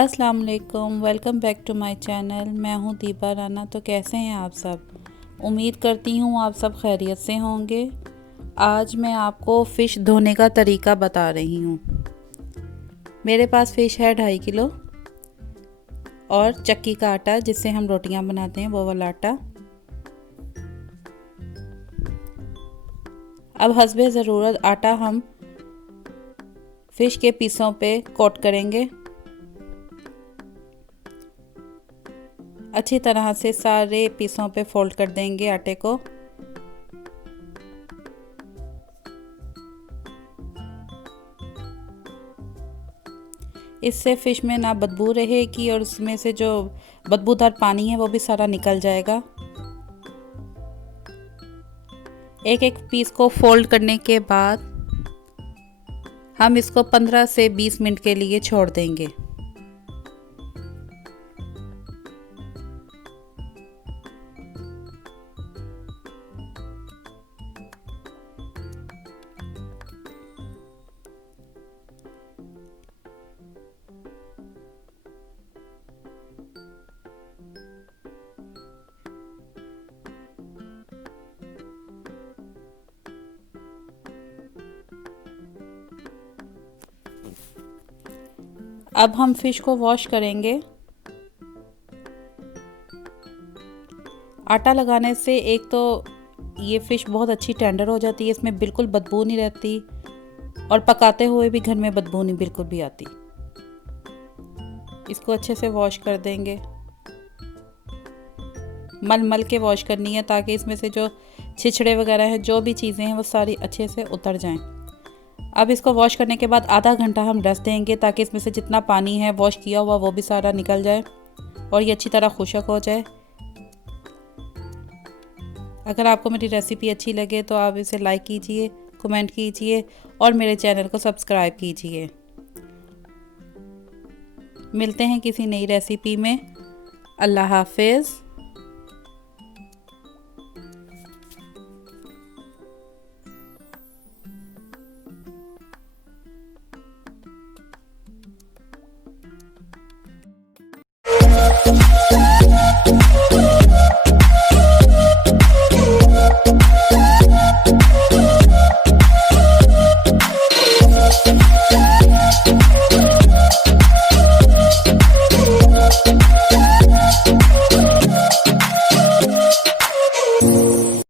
अस्सलाम वालेकुम, welcome back to my channel. मैं हूं दीपा राना। तो कैसे हैं आप सब? उम्मीद करती हूं आप सब खैरियत से होंगे। आज मैं आपको फ़िश धोने का तरीका बता रही हूं। मेरे पास फ़िश है 2.5 किलो और चक्की का आटा जिससे हम रोटियां बनाते हैं वो वाला आटा। अब हस्बे ज़रूरत आटा हम फ़िश के पीसों पे कोट करेंगे। अच्छी तरह से सारे पीसों पे फोल्ड कर देंगे आटे को। इससे फ़िश में ना बदबू रहेगी और उसमें से जो बदबूदार पानी है वो भी सारा निकल जाएगा। एक एक पीस को फोल्ड करने के बाद हम इसको 15 से 20 मिनट के लिए छोड़ देंगे। अब हम फ़िश को वॉश करेंगे। आटा लगाने से एक तो ये फ़िश बहुत अच्छी टेंडर हो जाती है, इसमें बिल्कुल बदबू नहीं रहती और पकाते हुए भी घर में बदबू नहीं बिल्कुल भी आती। इसको अच्छे से वॉश कर देंगे। मल मल के वॉश करनी है ताकि इसमें से जो छिछड़े वगैरह हैं, जो भी चीज़ें हैं वो सारी अच्छे से उतर जाएं। अब इसको वॉश करने के बाद आधा घंटा हम रेस्ट देंगे ताकि इसमें से जितना पानी है वॉश किया हुआ वो भी सारा निकल जाए और ये अच्छी तरह खुशक हो जाए। अगर आपको मेरी रेसिपी अच्छी लगे तो आप इसे लाइक कीजिए, कमेंट कीजिए और मेरे चैनल को सब्सक्राइब कीजिए। मिलते हैं किसी नई रेसिपी में। अल्लाह हाफिज़।